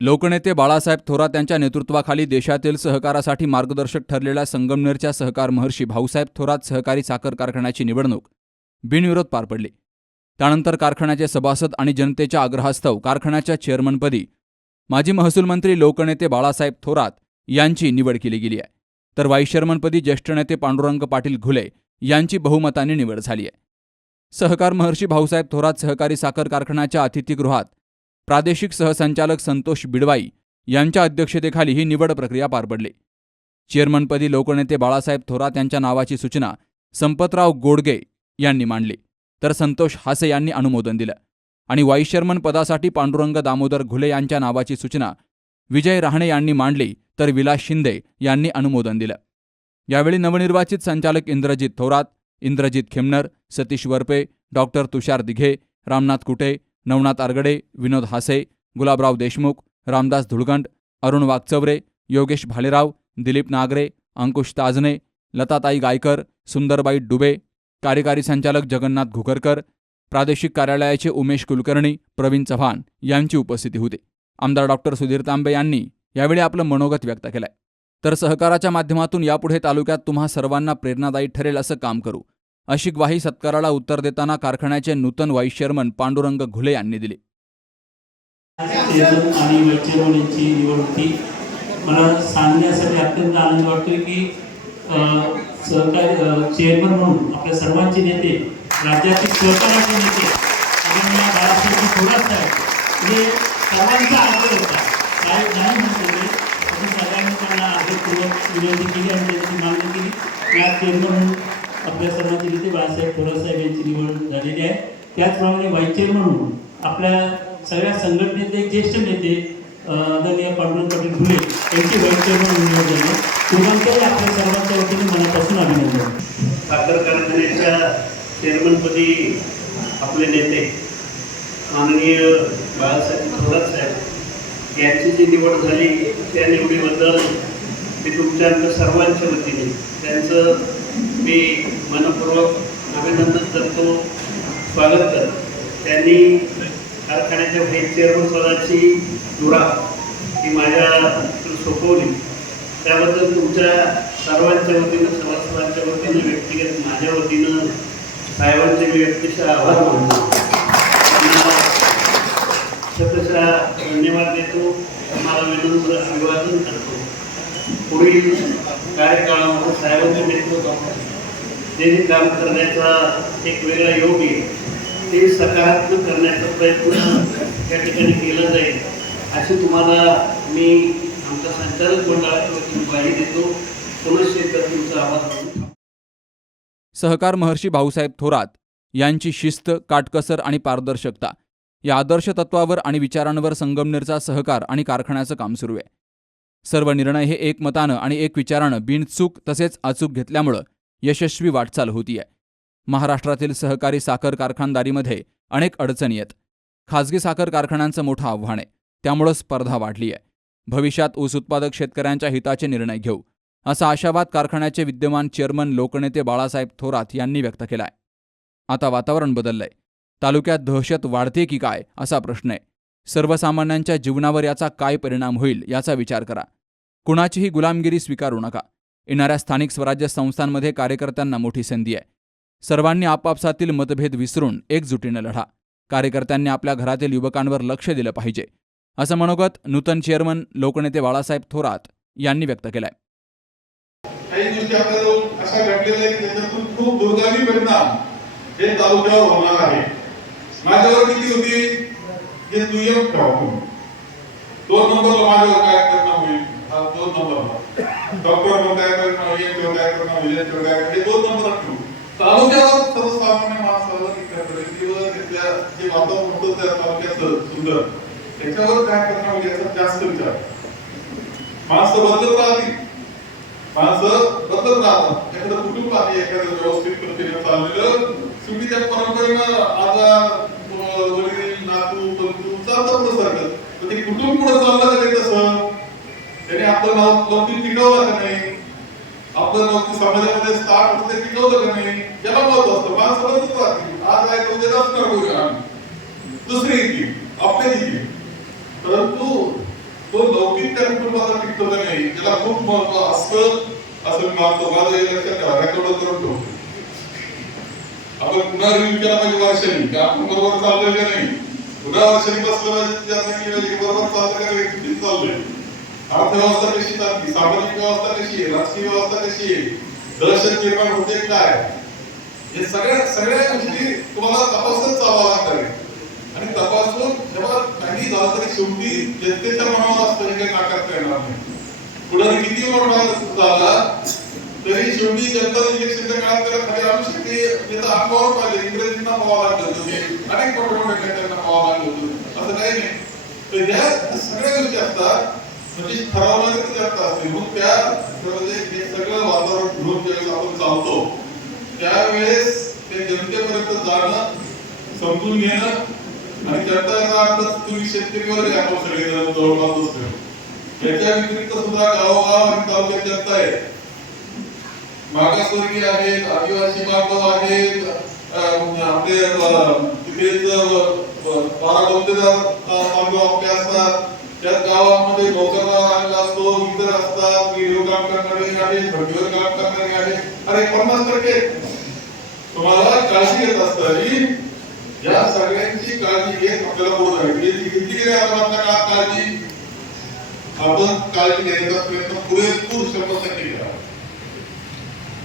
लोकनेते बाळासाहेब थोरात यांच्या नेतृत्वाखाली देशातील सहकारासाठी मार्गदर्शक ठरलेल्या संगमनेरच्या सहकार महर्षी भाऊसाहेब थोरात सहकारी साखर कारखान्याची निवडणूक. बिनविरोध पार पडली. त्यानंतर कारखान्याचे सभासद आणि जनतेच्या आग्रहास्तव कारखान्याच्या चेअरमनपदी माजी महसूल मंत्री लोकनेते बाळासाहेब थोरात यांची निवड केली गेली आहे. तर व्हाईस चेअरमनपदी ज्येष्ठ नेते पांडुरंग पाटील घुले यांची बहुमताने निवड झाली आहे. सहकार महर्षी भाऊसाहेब थोरात सहकारी साखर कारखान्याच्या अतिथीगृहात प्रादेशिक सहसंचालक संतोष बिडवाई यांच्या अध्यक्षतेखाली ही निवड प्रक्रिया पार पडली. चेअरमनपदी लोकनेते बाळासाहेब थोरात यांच्या नावाची सूचना संपतराव गोडगे यांनी मांडली. तर संतोष हासे यांनी अनुमोदन दिलं. आणि व्हाईस चेअरमन पदासाठी पांडुरंग दामोदर घुले यांच्या नावाची सूचना विजय राहणे यांनी मांडली तर विलास शिंदे यांनी अनुमोदन दिलं. यावेळी नवनिर्वाचित संचालक इंद्रजित थोरात इंद्रजित खेमनर सतीश वरपे डॉक्टर तुषार दिघे रामनाथ कुटे नवनाथ आरगडे विनोद हासे गुलाबराव देशमुख रामदास धुळगंड अरुण वागचवरे योगेश भालेराव दिलीप नागरे अंकुश ताजने लताताई गायकर सुंदरबाई डुबे कार्यकारी संचालक जगन्नाथ घुकरकर प्रादेशिक कार्यालयाचे उमेश कुलकर्णी प्रवीण चव्हाण यांची उपस्थिती होती. आमदार डॉक्टर सुधीर तांबे यांनी यावेळी आपलं मनोगत व्यक्त केलंय. तर सहकाराच्या माध्यमातून यापुढे तालुक्यात तुम्हा सर्वांना प्रेरणादायी ठरेल असं काम करू. अशी ग्वाही सत्काराला उत्तर देताना कारखान्याचे नूतन व्हाईस चेअरमन पांडुरंग घुले यांनी दिली. आणि निवड होती मला सांगण्यासाठी अत्यंत आनंद वाटतोय की अं, सहकारी चेअरमन म्हणून आपल्या सर्वांचे नेते राज्यातील सहकाराचे नेते आदरणीय बाळासाहेब थोरात साहेब हे सर्वांचा आदर होता. साहेब नाही म्हणते त्यांनी सगळ्यांनी त्यांना आदरपूर्वक विनंती केली आणि त्यांची मागणी केली. या चेअरमन म्हणून आपल्या सर्वांचे नेते बाळासाहेब थोरातसाहेब यांची निवड झालेली आहे त्याचप्रमाणे व्हाईस म्हणून आपल्या सगळ्या संघटनेचे ज्येष्ठ नेते आदरणीय पांडुरंग पाटील फुले यांची व्हाईस चेअरमन निवड झाली तुम्हाला आपल्या सर्वांच्या वतीने मनापासून अभिनंदन. साखर कारखान्याच्या चेअरमनपदी आपले नेते माननीय बाळासाहेब थोरात साहेब यांची जी निवड झाली त्या निवडीबद्दल मी तुमच्या सर्वांच्या वतीने त्यांचं मी मनपूर्वक अभिनंदन करतो स्वागत करतो. त्यांनी कारखान्याच्या व्हाईस चेअरमन पदाची धुरा ही माझ्या सोपवली. त्याबद्दल तुमच्या सर्वांच्या वतीनं सभासदांच्या वतीनं व्यक्तिगत माझ्या वतीनं साहेबांचे मी व्यक्तिशः आभार मानतो. त्यांना शतशः धन्यवाद देतो. मला विनम्र अभिवादन करतो. पुढील कार्यकाळामध्ये साहेबांच्या नेतृत्व जे जे काम करण्याचा एक वेगळा योग येईल ते सकारात्मक करण्याचा प्रयत्न या ठिकाणी केला जाईल. अशी तुम्हाला मी आमच्या संचालक मंडळाच्या वतीने ग्वाही देतो. पुनश्च एकदा तुमचा आभार सहकार महर्षी भाऊसाहेब थोरात यांची शिस्त काटकसर आणि पारदर्शकता या आदर्श तत्वावर आणि विचारांवर संगमनेरचा सहकार आणि कारखान्याचं काम सुरू आहे. सर्व निर्णय हे एकमतानं आणि एक विचारानं बिनचूक तसेच अचूक घेतल्यामुळं यशस्वी वाटचाल होतीये. महाराष्ट्रातील सहकारी साखर कारखानदारीमध्ये अनेक अडचणी आहेत खाजगी साखर कारखान्यांचं मोठं आव्हान आहे. त्यामुळं स्पर्धा वाढली आहे भविष्यात ऊस उत्पादक शेतकऱ्यांच्या हिताचे निर्णय घेऊ असा आशावाद कारखान्याचे विद्यमान चेअरमन लोकनेते बाळासाहेब थोरात यांनी व्यक्त केलाय. आता वातावरण बदललंय. तालुक्यात दहशत वाढते की काय असा प्रश्न आहे. सर्वसामान्यांच्या जीवनावर याचा काय परिणाम होईल याचा विचार करा. कुणाचीही गुलामगिरी स्वीकारू नका. येणाऱ्या स्थानिक स्वराज्य संस्थांमध्ये कार्यकर्त्यांना मोठी संधी आहे. सर्वांनी आपापसातील मतभेद विसरून एकजुटीनं लढा. कार्यकर्त्यांनी आपल्या घरातील युवकांवर लक्ष दिलं पाहिजे. असं मनोगत नूतन चेअरमन लोकनेते बाळासाहेब थोरात यांनी व्यक्त केलंय. काही गोष्टी आपल्याला अशा घडलेल्या आहेत त्याच्यातून खूप दुर्गामी परिणाम हे तालुक्यावर होणार आहे. माझ्यावर किती होती. हे दुय्यम ठेवा दोन नंबरला माझ्यावर काय परिणाम हा दोन नंबरला डॉक्टर काय परिणाम होईल किंवा काय परिणाम होईल किंवा काय हे दोन नंबर ठेवू तालुक्यावर सर्वसामान्य माणसाला तिथल्या तिथल्या जे वातावरण होतं त्या तालुक्याचं सुंदर. त्याच्यावर काय करणार याचा जास्त विचार. माणसं बदलत राहतील. माणसं बदलत राहतात. एखादं कुटुंब आहे एखादं व्यवस्थित पद्धतीने चाललेलं. त्या परंपरेनं आता वडील नातू बंधू तर ते कुटुंब पुढे चाललं का नाही आपलं नाव लौकिक टिकवलं का नाही आपलं लौकिक समाजामध्ये स्थान होतं ते टिकवलं का नाही याला महत्व असतं माणसं बदलत राहतील आज आहे उद्या नसणार करूया आम्ही दुसरी येतील आपले येतील परंतु तो लौकिक त्या कुटुंबाचा टिकतो का नाही। त्याला खूप महत्व असतं असं मानतो माझं हे लक्षात ठेवा रेकॉर्ड करून ठेवतो आपण पुन्हा रिव्ह्यू पाहिजे वर्षांनी की। आपण बरोबर चाललोय नाही। पुन्हा वर्षांनी बसलं पाहिजे बरोबर चालतं का नाही किती चाललंय अर्थव्यवस्था कशी चालली सामाजिक व्यवस्था कशी आहे? राजकीय व्यवस्था कशी आहे? दहशत निर्माण होते काय? हे सगळ्या सगळ्या गोष्टी तुम्हाला तपासत चालावं लागतात आणि तपासून जेव्हा काही झालं तरी शेवटी जनतेच्या मनावर असतं हे काही ताकद करणार नाही. पुढे किती मोठा झाला तरी शेवटी जनता इलेक्शनच्या काळात त्याला खरे आणू शकते. याचा अनुभव पाहिजे इंग्रजींना पाहावं लागलं होतं. अनेक मोठे मोठे नेत्यांना पाहावं लागलं होतं. असं काही नाही. तर या सगळ्या गोष्टी असतात म्हणजे ठरवणारे ते जास्त असते म्हणून त्या म्हणजे हे सगळं वातावरण घेऊन ज्यावेळेस आपण चालतो त्यावेळेस ते जनतेपर्यंत जाणं समजून घेणं आणि त्याचा अर्थ तुम्ही शेतकरीवर आपण सगळे जण जवळपास असतो याच्या व्यतिरिक्त सुद्धा गावोगाव आणि तालुक्यात जनता आहे मागासवर्गीय आहेत आदिवासी बांधव आहेत आपले तिथेच बारा बंदीदार बांधव आपले असतात. त्या गावामध्ये नोकरदार आलेला असतो इतर असतात व्हिडिओ काम करणारे आहेत भट्टीवर काम करणारे आहेत. अरे पन्नास टक्के. तुम्हाला काळजी घेत असतानी या सगळ्यांची काळजी घेत आपल्याला बोलत आहे म्हणजे किती गेली आपण आपल्या काळात काळजी? आपण काळजी घेण्याचा प्रयत्न पुरेपूर शंभर करा.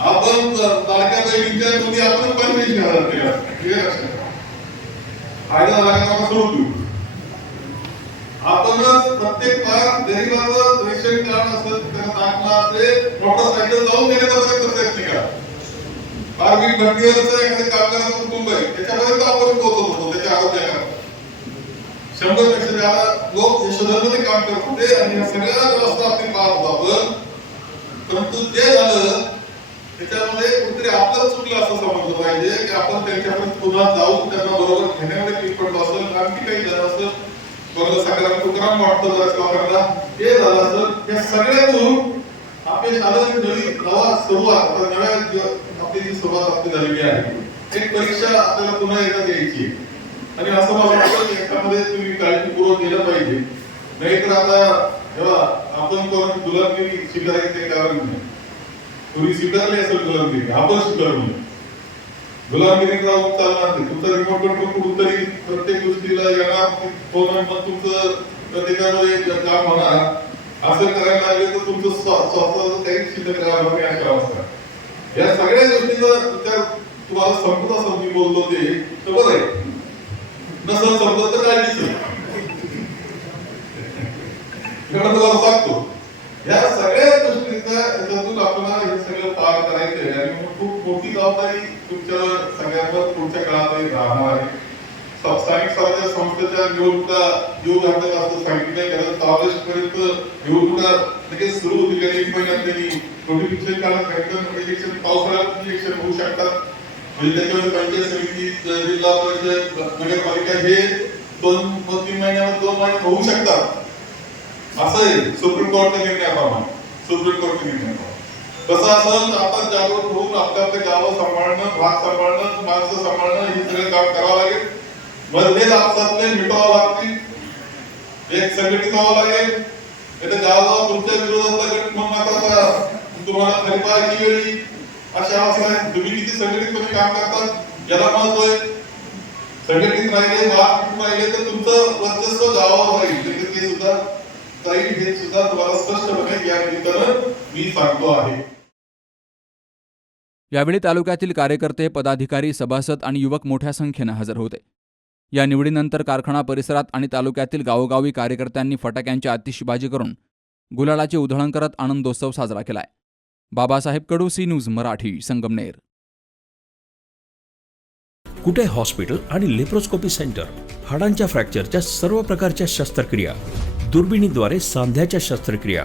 आपण लाडक्या बहिणीच्या मध्ये आपण पंचवीस हजार केला. फायदा लागणार का सोडून देऊ? आपणच प्रत्येक बार गरीबाचं रेशन कार्ड असेल त्यांना दाखला असेल मोटरसायकल जाऊन देण्याचा प्रयत्न प्रयत्न करा फारबीट भट्टीवरचं एखादं कामगाराचं कुटुंब आहे त्याच्यापर्यंत आपण पोहोचत होतो त्याच्या आरोग्याला. शंभरपेक्षा जास्त लोक यशोधर्मध्ये काम करत होते आणि या सगळ्या व्यवस्था आपण पाहत होतो आपण परंतु जे झालं त्याच्यामध्ये कुठेतरी आपलं चुकलं असं समजलं पाहिजे की आपण त्यांच्यापर्यंत पुन्हा जाऊन त्यांना बरोबर घेण्यामध्ये पीक पडलो असेल आणखी काही झालं असेल बरोबर सगळ्यांना तुकाराम झालं या सगळ्यातून नवी नवा सुरुवात आता नव्या आपली जी सुरुवात आपली झालेली आहे. एक परीक्षा आपल्याला पुन्हा एकदा द्यायची आणि असं मला वाटतं याच्यामध्ये तुम्ही काळजीपूर्वक गेलं पाहिजे. नाहीतर आता जेव्हा आपण कोण गुलामगिरी स्वीकारायचं कारण नाही. पूर्वी स्वीकारली असेल गुलामगिरी आपण स्वीकारली राहून चालणार नाही. तुमचा रिमोट कंट्रोल कुठून तरी प्रत्येक गोष्टीला येणार. हो, फोन मग तुमचं प्रत्येकामध्ये काम होणार असं करायला लागले तर तुमचं स्वतःच काही शिल्लक राहणार नाही अशा अवस्था. या सगळ्या गोष्टीचा त्या तुम्हाला संपत असं मी बोललो ते तर बरं आहे. नसं समजत तर काय दिसत इकडं तुम्हाला सांगतो. या सगळ्या गोष्टीचा याच्यातून आपल्याला हे सगळं पार करायचं आहे आणि खूप मोठी जबाबदारी तुमच्या सगळ्यांवर पुढच्या काळात राहणार आहे. स्थानिक स्वराज्य संस्थेच्या निवडणुका जीव घातक असं सांगितलंय. कारण सहावीस पर्यंत निवडणुका लगेच सुरू होतील. कारण एक महिन्यात त्यांनी नोटिफिकेशन काढत कारण इलेक्शन पावसाळ्यात इलेक्शन होऊ शकतात. म्हणजे त्याच्यामध्ये पंचायत समिती जिल्हा परिषद नगरपालिका हे दोन तीन महिन्यामध्ये दोन महिन्यात होऊ शकतात. असं आहे. सुप्रीम कोर्टच्या निर्णयाप्रमाणे सुप्रीम कोर्टच्या निर्णयाप्रमाणे कसं असं आपण जागरूक होऊन आपल्या आपल्या गावं सांभाळणं भाग सांभाळणं माणसं सांभाळणं हे सगळे काम करावं लागेल. मधले आपसातले मिटवावं लागतील. एक संघटित व्हावं लागेल. नाही गावागाव तुमच्या विरोधातला गट मग तुम्हाला खरीपा पाहायची वेळी अशा अवस्था आहे. तुम्ही किती संघटितपणे काम करतात याला महत्त्व आहे. संघटित राहिले वाद राहिले तर तुमचं वर्चस्व गावावर राहील. म्हणजे ते सुद्धा काही हे सुद्धा तुम्हाला स्पष्टपणे या निमित्तानं मी सांगतो आहे. यावेळी तालुक्यातील कार्यकर्ते पदाधिकारी सभासद आणि युवक मोठ्या संख्येनं हजर होते. या निवडीनंतर कारखाना परिसरात आणि तालुक्यातील गावोगावी कार्यकर्त्यांनी फटाक्यांची आतिषबाजी करून गुलाळाचे उधळण करत आनंदोत्सव साजरा केलाय. Babasaheb Kadu C news Marathi Sangamner. Kute hospital आणि लेप्रोस्कोपी सेंटर? हाडांच्या फ्रॅक्चरच्या सर्व प्रकारच्या शस्त्रक्रिया. दुर्बिणीद्वारे सांध्याच्या शस्त्रक्रिया.